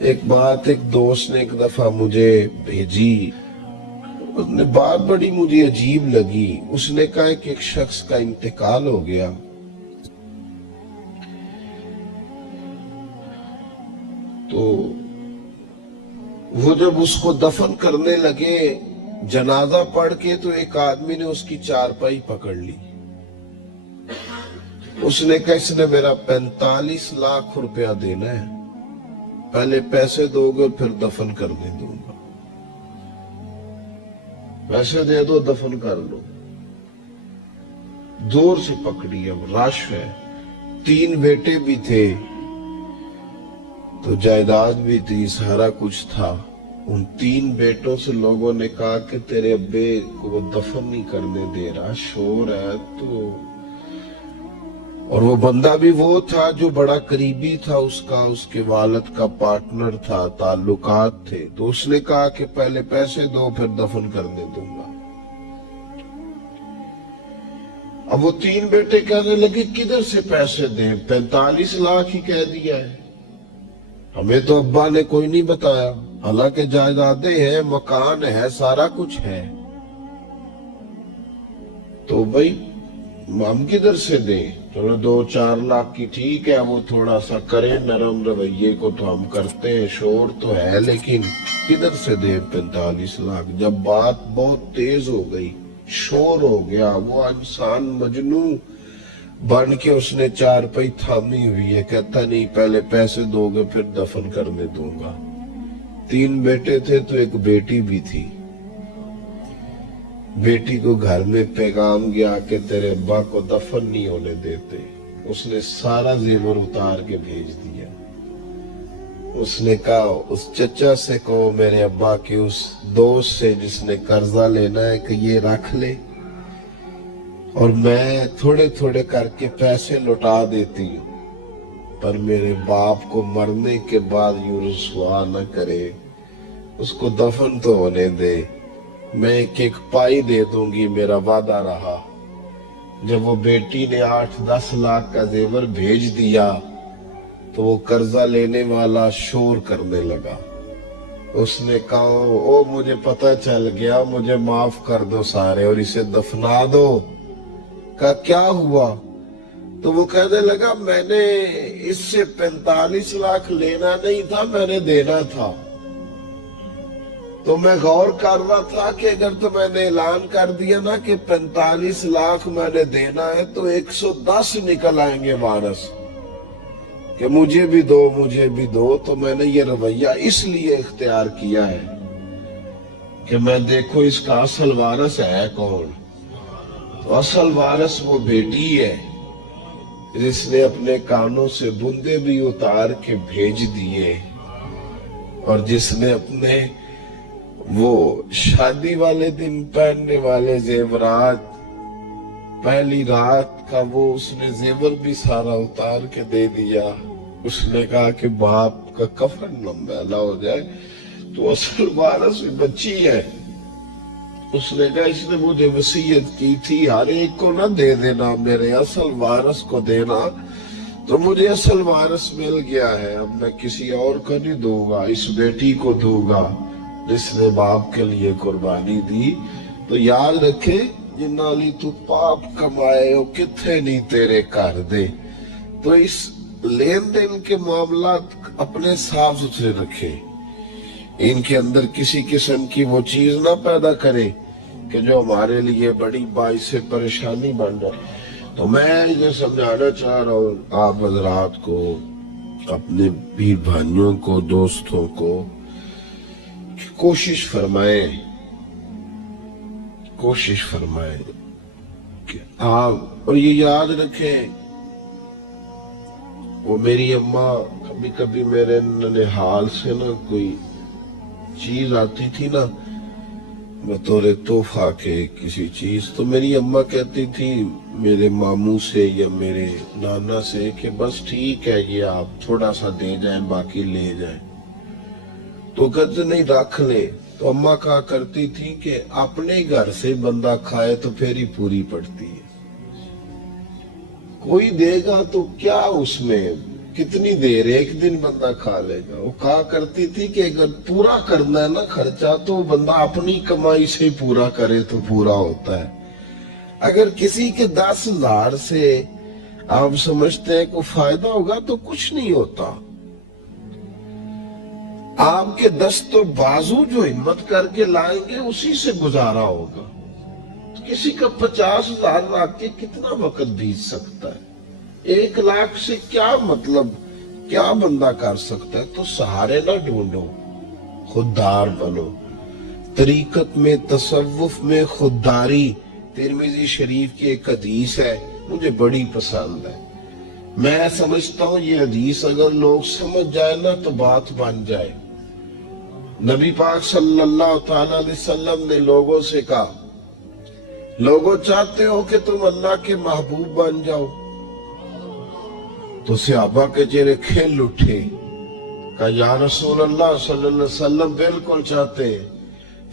ایک بات ایک دوست نے ایک دفعہ مجھے بھیجی، اس نے بات بڑی مجھے عجیب لگی۔ اس نے کہا کہ ایک شخص کا انتقال ہو گیا، تو وہ جب اس کو دفن کرنے لگے جنازہ پڑھ کے، تو ایک آدمی نے اس کی چارپائی پکڑ لی۔ اس نے کہا اس نے میرا 45 لاکھ روپیہ دینا ہے، پہلے پیسے دو گے پھر دفن کرنے دوں گا، پیسے دے دو دفن کر لو۔ زور سے پکڑی، اب رش ہے، 3 بیٹے بھی تھے تو جائیداد بھی تھی، سارا کچھ تھا۔ ان 3 بیٹوں سے لوگوں نے کہا کہ تیرے ابے کو وہ دفن نہیں کرنے دے رہا، شور ہے تو۔ اور وہ بندہ بھی وہ تھا جو بڑا قریبی تھا اس کا، اس کے والد کا پارٹنر تھا، تعلقات تھے، تو اس نے کہا کہ پہلے پیسے دو پھر دفن کرنے دوں گا۔ اب وہ 3 بیٹے کہنے لگے کدھر سے پیسے دیں، 45 لاکھ ہی کہہ دیا ہے، ہمیں تو ابا نے کوئی نہیں بتایا، حالانکہ جائیدادیں ہیں، مکان ہے، سارا کچھ ہے، تو بھائی ہم کدھر سے دیں؟ چلو 2-4 لاکھ کی ٹھیک ہے، وہ تھوڑا سا کریں نرم رویے کو تو ہم کرتے ہیں، شور تو ہے، لیکن کدھر سے دیں 45 لاکھ؟ جب بات بہت تیز ہو گئی، شور ہو گیا، وہ انسان مجنون بن کے اس نے چارپائی تھامی ہوئی ہے، کہتا نہیں پہلے پیسے دو گے پھر دفن کرنے دوں گا۔ 3 بیٹے تھے تو ایک بیٹی بھی تھی، بیٹی کو گھر میں پیغام گیا کہ تیرے ابا کو دفن نہیں ہونے دیتے، اس نے سارا زیور اتار کے بھیج دیا۔ اس نے کہا اس چچا سے کہو میرے ابا کے اس دوست سے جس نے قرضہ لینا ہے کہ یہ رکھ لے، اور میں تھوڑے تھوڑے کر کے پیسے لوٹا دیتی ہوں، پر میرے باپ کو مرنے کے بعد یوں رسوا نہ کرے، اس کو دفن تو ہونے دے، میں ایک پائی دے دوں گی، میرا وعدہ رہا۔ جب وہ بیٹی نے 8-10 لاکھ کا زیور بھیج دیا تو وہ قرضہ لینے والا شور کرنے لگا۔ اس نے کہا او مجھے پتہ چل گیا، مجھے معاف کر دو سارے اور اسے دفنا دو۔ کہا کیا ہوا؟ تو وہ کہنے لگا میں نے اس سے 45 لاکھ لینا نہیں تھا، میں نے دینا تھا، تو میں غور کر رہا تھا کہ اگر تو میں نے اعلان کر دیا نا کہ 45 لاکھ میں نے دینا ہے تو 110 نکل آئیں گے وارث کہ مجھے بھی دو مجھے بھی دو، تو میں نے یہ رویہ اس لیے اختیار کیا ہے کہ میں دیکھو اس کا اصل وارث ہے کون۔ تو اصل وارث وہ بیٹی ہے جس نے اپنے کانوں سے بندے بھی اتار کے بھیج دیے، اور جس نے اپنے وہ شادی والے دن پہننے والے زیورات، پہلی رات کا وہ اس نے زیور بھی سارا اتار کے دے دیا۔ اس نے کہا کہ باپ کا کفن نہ میلا ہو جائے، تو اصل وارث بچی ہے۔ اس نے کہا اس نے مجھے وصیت کی تھی ہر ایک کو نہ دے دینا، میرے اصل وارث کو دینا، تو مجھے اصل وارث مل گیا ہے، اب میں کسی اور کو نہیں دوں گا، اس بیٹی کو دوں گا جس نے باپ کے لیے قربانی دی۔ تو یاد رکھے جنہ لی تو پاپ کمائے ہو کتھے نہیں تیرے کر دے۔ تو اس لین دین کے معاملات اپنے صاف ستھرے رکھے، ان کے اندر کسی قسم کی وہ چیز نہ پیدا کرے کہ جو ہمارے لیے بڑی باعث پریشانی بن جائے۔ تو میں یہ سمجھانا چاہ رہا ہوں آپ حضرات کو، اپنے پیر بھائیوں کو، دوستوں کو، کہ کوشش فرمائیں کہ آپ، اور یہ یاد رکھیں وہ میری اماں کبھی کبھی میرے ننہال سے نا کوئی چیز آتی تھی نا بطور تحفہ کے کسی چیز، تو میری اماں کہتی تھی میرے ماموں سے یا میرے نانا سے کہ بس ٹھیک ہے یہ آپ تھوڑا سا دے جائیں باقی لے جائیں، تو کہتے نہیں رکھ لے۔ تو اماں کہا کرتی تھی کہ اپنے گھر سے بندہ کھائے تو پھر ہی پوری پڑتی ہے، کوئی دے گا تو کیا اس میں कितनी देर, एक दिन बंदा खा लेगा। वो कहा करती थी कि अगर पूरा करना है ना खर्चा, तो बंदा अपनी कमाई से पूरा करे तो पूरा होता है। अगर किसी के 10,000 से आप समझते हैं को फायदा होगा तो कुछ नहीं होता। आपके 10 तो बाजू जो हिम्मत करके लाएंगे उसी से गुजारा होगा। तो किसी का 50,000 लाख के कितना वक्त बीत सकता है? 1 लाख से क्या मतलब, क्या बंदा कर सकता है? तो सहारे ना ढूंढो, खुददार बनो। तरीकत में, तसव्वुफ में खुददारी, तिरमिज़ी शरीफ की एक हदीस है, मुझे बड़ी पसंद है। मैं समझता हूँ ये हदीस अगर लोग समझ जाए ना तो बात बन जाए। नबी पाक सल्लल्लाहु ताला अलैहि वसल्लम ने लोगों से कहा, लोगों चाहते हो कि तुम अल्लाह के महबूब बन जाओ? तो सहाबा के चेहरे खिल उठे। कहा या रसूल अल्लाह सल्लल्लाहु अलैहि वसल्लम बिल्कुल चाहते हैं।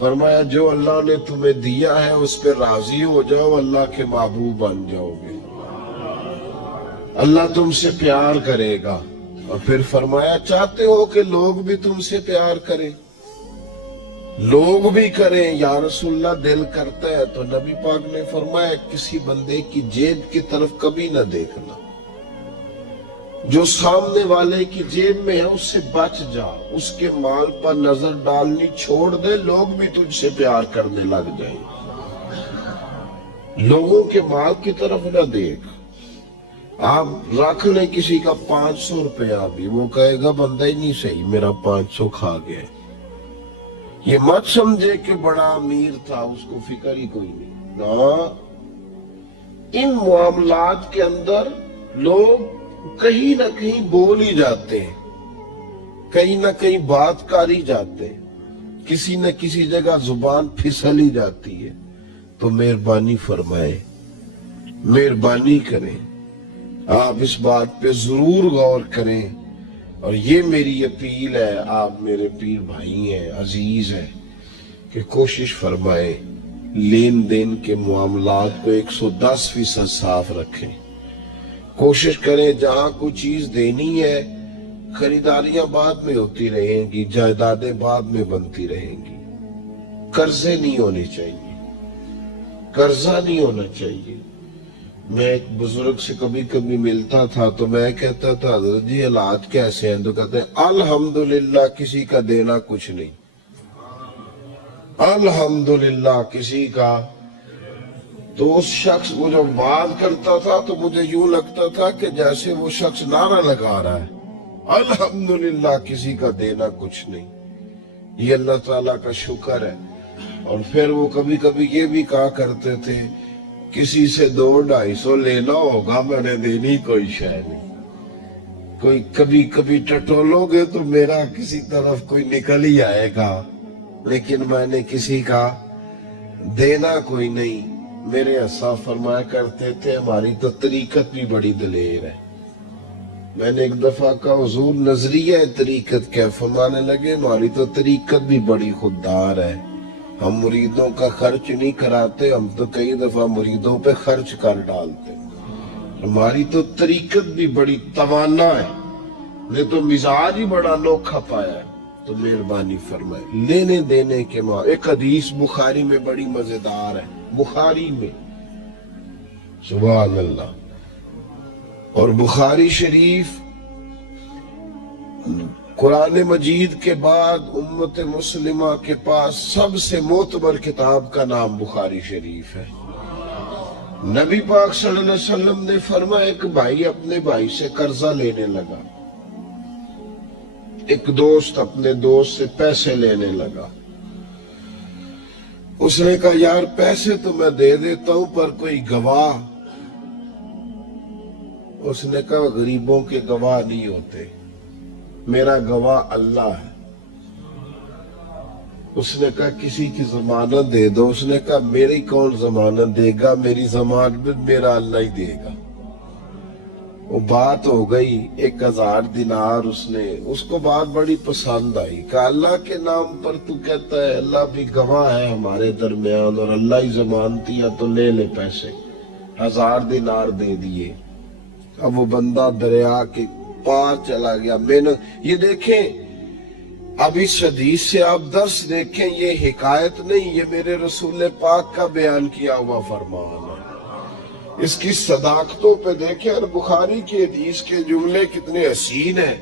फरमाया जो अल्लाह ने तुम्हें दिया है उस पर राजी हो जाओ, अल्लाह के महबूब बन जाओगे, अल्लाह तुमसे प्यार करेगा। और फिर फरमाया चाहते हो कि लोग भी तुमसे प्यार करें? लोग भी करें या रसूलल्लाह, दिल करता है। तो नबी पाक ने फरमाया किसी बंदे की जेब की तरफ कभी ना देखना, जो सामने वाले की जेब में है उससे बच जा, उसके माल पर नजर डालनी छोड़ दे, लोग भी तुझसे प्यार करने लग जाएंगे। लोगों के माल की तरफ ना देख। आप रख ले किसी का 500 रुपया भी, वो कहेगा बंदा ही नहीं सही, मेरा 500 खा गया। ये मत समझे कि बड़ा अमीर था, उसको फिक्र ही कोई नहीं ना। इन मामलात के अंदर लोग कहीं ना कहीं बोल ही जाते हैं, कहीं ना कहीं बात कर ही जाते हैं, किसी न किसी जगह जुबान फिसल ही जाती है। तो मेहरबानी फरमाए, मेहरबानी करें, आप इस बात पे जरूर गौर करें। और ये मेरी अपील है, आप मेरे पीर भाई हैं, अजीज हैं, कि कोशिश फरमाए लेन देन के मामलात को 110% साफ रखें। कोशिश करें जहां कोई चीज देनी है, खरीदारियां बाद में होती रहेंगी, जायदादें बाद में बनती रहेंगी, कर्जे नहीं होने चाहिए, कर्जा नहीं होना चाहिए। मैं एक बुजुर्ग से कभी कभी मिलता था तो मैं कहता था हज़रत जी हालात कैसे हैं? तो कहते हैं अल्हम्दुलिल्लाह किसी का देना कुछ नहीं, अल्हम्दुलिल्लाह किसी का। तो उस शख्स को जब बात करता था तो मुझे यूं लगता था कि जैसे वो शख्स नारा लगा रहा है, अल्हम्दुलिल्लाह किसी का देना कुछ नहीं। ये अल्लाह ताला का शुक्र है। और फिर वो कभी कभी ये भी कहा करते थे, किसी से 200-250 लेना होगा, मैंने देनी कोई शय नहीं। कोई कभी कभी टटोलोगे तो मेरा किसी तरफ कोई निकल ही आएगा, लेकिन मैंने किसी का देना कोई नहीं। मेरे असा फरमाया करते थे हमारी तो तरीकत भी बड़ी दलेर है। मैंने एक दफा कहा हुजूर नजरिया है तरीकत क्या? फरमाने लगे हमारी तो तरीकत भी बड़ी खुददार है, हम मुरीदों का खर्च नहीं कराते, हम तो कई दफा मुरीदों पे खर्च कर डालते। हमारी तो तरीकत भी बड़ी तवाना है, ने तो मिजाज ही बड़ा अनोखा पाया है। तो मेहरबानी फरमाए लेने देने के मां। एक हदीस बुखारी में बड़ी मजेदार है, बुखारी में, सुभान अल्लाह। और बुखारी शरीफ कुरान मजीद के बाद उम्मत मुस्लिमा के पास सबसे मोतबर किताब का नाम बुखारी शरीफ है। नबी पाक सल्लल्लाहु अलैहि वसल्लम ने फरमाया एक भाई अपने भाई से कर्जा लेने लगा, एक दोस्त अपने दोस्त से पैसे लेने लगा। उसने कहा यार पैसे तो मैं दे देता हूं पर कोई गवाह। उसने कहा गरीबों के गवाह नहीं होते, मेरा गवाह अल्लाह है। उसने कहा किसी की जमानत दे दो। उसने कहा मेरी कौन जमानत देगा, मेरी जमानत मेरा अल्लाह ही देगा। वो बात हो गई, 1000 दिनार उसको बात बड़ी पसंद आई। कहा अल्लाह के नाम पर तू कहता है, अल्लाह भी गवाह है हमारे दरमियान और अल्लाह ही जमानती है, तो ले ले पैसे। 1000 दिनार दे दिए। अब वो बंदा दरिया के पार चला गया। मेहनत, ये देखें, अब इस हदीस से आप दर्स देखें, ये हिकायत नहीं, ये मेरे रसूल पाक का बयान किया हुआ फरमान है। इसकी सदाकतों पे देखें, और बुखारी की हदीस के जुमले कितने हसीन हैं।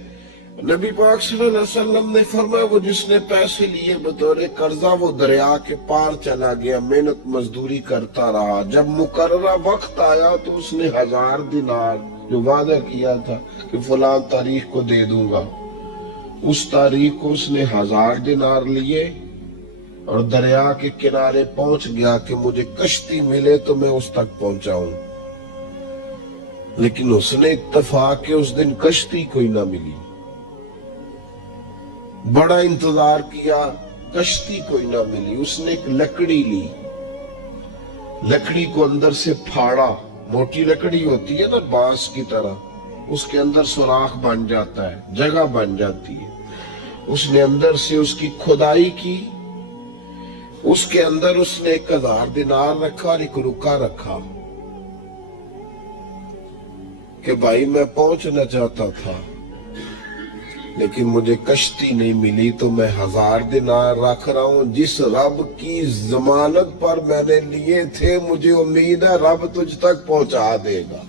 नबी पाक सल्लल्लाहु अलैहि वसल्लम ने फरमाया, वो जिसने पैसे लिए बतौर कर्जा, वो दरिया के पार चला गया, मेहनत मजदूरी करता रहा। जब मुकर्ररा वक्त आया तो उसने 1000 दिनार जो वादा किया था कि फलां तारीख को दे दूंगा, उस तारीख को उसने 1000 दिनार लिए और दरिया के किनारे पहुंच गया कि मुझे कश्ती मिले तो मैं उस तक पहुंचाऊं। लेकिन उसने इत्तफाक के उस दिन कश्ती कोई ना मिली। बड़ा इंतजार किया, कश्ती कोई ना मिली। उसने एक लकड़ी ली, लकड़ी को अंदर से फाड़ा, मोटी लकड़ी होती है ना बांस की तरह, उसके अंदर सुराख बन जाता है, जगह बन जाती है। उसने अंदर से उसकी खुदाई की, उसके अंदर उसने 1000 दिनार रखा और एक रुका रखा कि भाई मैं पहुंचना चाहता था लेकिन मुझे कश्ती नहीं मिली, तो मैं 1000 दिनार रख रहा हूं। जिस रब की जमानत पर मैंने लिए थे, मुझे उम्मीद है रब तुझ तक पहुंचा देगा।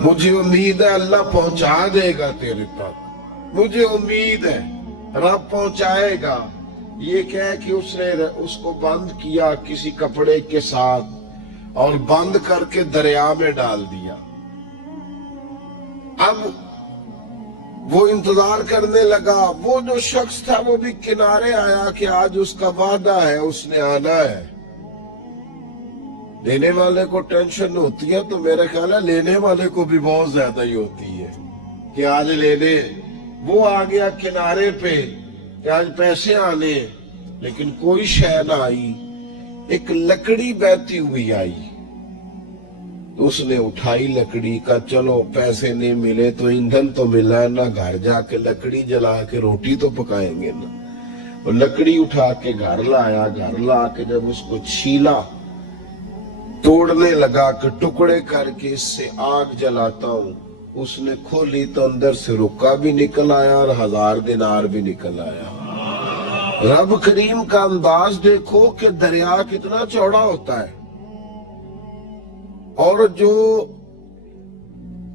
मुझे उम्मीद है अल्लाह पहुंचा देगा तेरे तक, मुझे उम्मीद है रब पहुंचाएगा। ये कह कि उसने उसको बंद किया किसी कपड़े के साथ और बंद करके दरिया में डाल दिया। अब वो इंतजार करने लगा। वो जो शख्स था वो भी किनारे आया कि आज उसका वादा है, उसने आना है। देने वाले को टेंशन होती है तो मेरा ख्याल है लेने वाले को भी बहुत ज्यादा ही होती है कि आज ले दे। वो आ गया किनारे पे कि आज पैसे आने, लेकिन कोई शय ना आई। एक लकड़ी बहती हुई आई, तो उसने उठाई लकड़ी का, चलो पैसे नहीं मिले तो ईंधन तो मिला है ना, घर जाके लकड़ी जला के रोटी तो पकाएंगे ना। और लकड़ी उठा के घर लाया, घर ला के जब उसको छीला, तोड़ने लगा कि टुकड़े करके इससे आग जलाता हूं, उसने खोली तो अंदर से रुका भी निकल आया और 1000 दिनार भी निकल आया। रब करीम का अंदाज देखो कि दरिया कितना चौड़ा होता है, और जो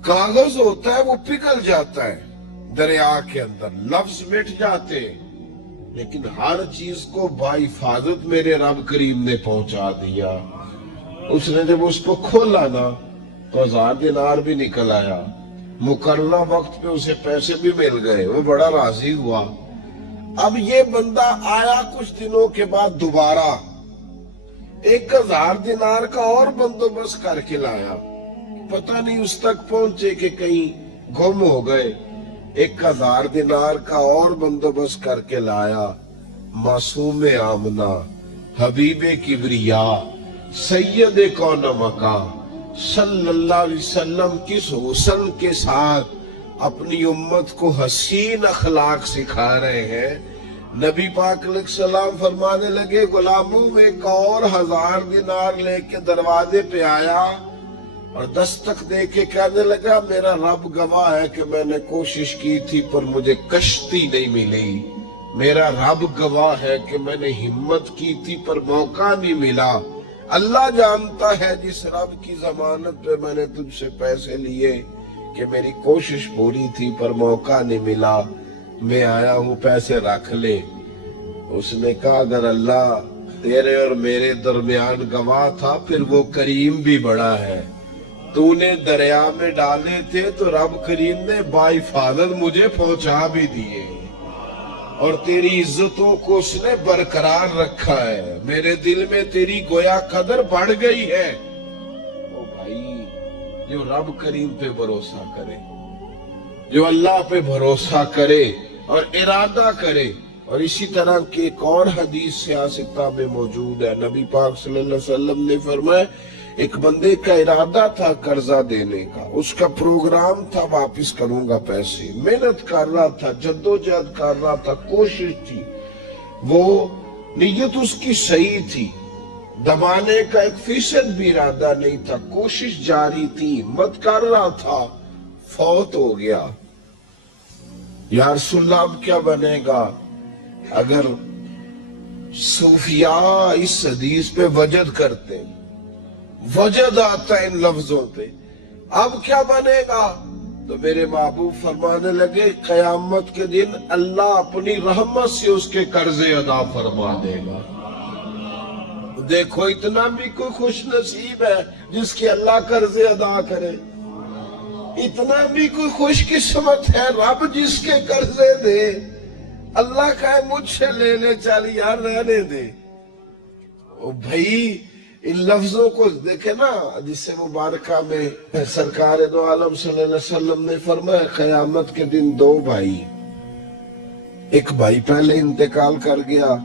कागज होता है वो पिघल जाता है दरिया के अंदर, लफ्ज मिट जाते, लेकिन हर चीज को बाहिफाजत मेरे रब करीम ने पहुंचा दिया। उसने जब उसको खोला ना तो 1000 दिनार भी निकल आया। मुकर्ररा वक्त पे उसे पैसे भी मिल गए, वो बड़ा राजी हुआ। अब ये बंदा आया कुछ दिनों के बाद दोबारा 1000 दिनार का और बंदोबस्त करके लाया। पता नहीं उस तक पहुंचे कि कहीं गुम हो गए। 1000 दिनार का और बंदोबस्त करके लाया। मासूम आमना, हबीबे किबरिया, सैयद कौन मका सल्लल्लाहु अलैहि वसल्लम किस हुस्न के साथ अपनी उम्मत को हसीन अखलाक सिखा रहे हैं। नबी पाक सलाम फरमाने लगे, गुलामों में एक और 1000 दिनार लेके दरवाजे पे आया और दस्तक दे के कहने लगा, मेरा रब गवाह है कि मैंने कोशिश की थी पर मुझे कश्ती नहीं मिली। मेरा रब गवाह है कि मैंने हिम्मत की थी पर मौका नहीं मिला। अल्लाह जानता है जिस रब की जमानत पे मैंने तुझसे पैसे लिए कि मेरी कोशिश पूरी थी पर मौका नहीं मिला, मैं आया हूं, पैसे रख ले। उसने कहा, अगर अल्लाह तेरे और मेरे दरमियान गवाह था फिर वो करीम भी बड़ा है। तूने दरिया में डाले थे तो रब करीम ने बाहिफाजत मुझे पहुंचा भी दिए और तेरी इज्जतों को उसने बरकरार रखा है। मेरे दिल में तेरी गोया कदर बढ़ गई है। ओ भाई, जो रब करीम पे भरोसा करे, जो अल्लाह पे भरोसा करे और इरादा करे। और इसी तरह की एक और हदीस सियासता में मौजूद है। नबी पाक सल्लल्लाहु अलैहि वसल्लम ने फरमाया, एक बंदे का इरादा था कर्जा देने का, उसका प्रोग्राम था वापस करूंगा पैसे, मेहनत कर रहा था, जद्दोजहद कर रहा था, कोशिश थी, वो नीयत उसकी सही थी, दबाने का 1% भी इरादा नहीं था, कोशिश जारी थी, हिम्मत कर रहा था। فوت ہو گیا. یا رسول اللہ اب کیا بنے گا؟ اگر صوفیاء اس حدیث پہ وجد کرتے ہیں، وجد آتا ہے ان لفظوں پہ، اب کیا بنے گا؟ تو میرے محبوب فرمانے لگے قیامت کے دن اللہ اپنی رحمت سے اس کے قرضے ادا فرما دے گا. دیکھو اتنا بھی کوئی خوش نصیب ہے جس کی اللہ قرضے ادا کرے، اتنا بھی کوئی خوش قسمت ہے رب جس کے قرضے دے. اللہ کہے مجھ سے لے لے چل یار رہنے دے. او بھائی ان لفظوں کو دیکھیں نا، جس سے مبارکہ میں سرکار دو عالم صلی اللہ علیہ وسلم نے فرمایا قیامت کے دن دو بھائی، ایک بھائی پہلے انتقال کر گیا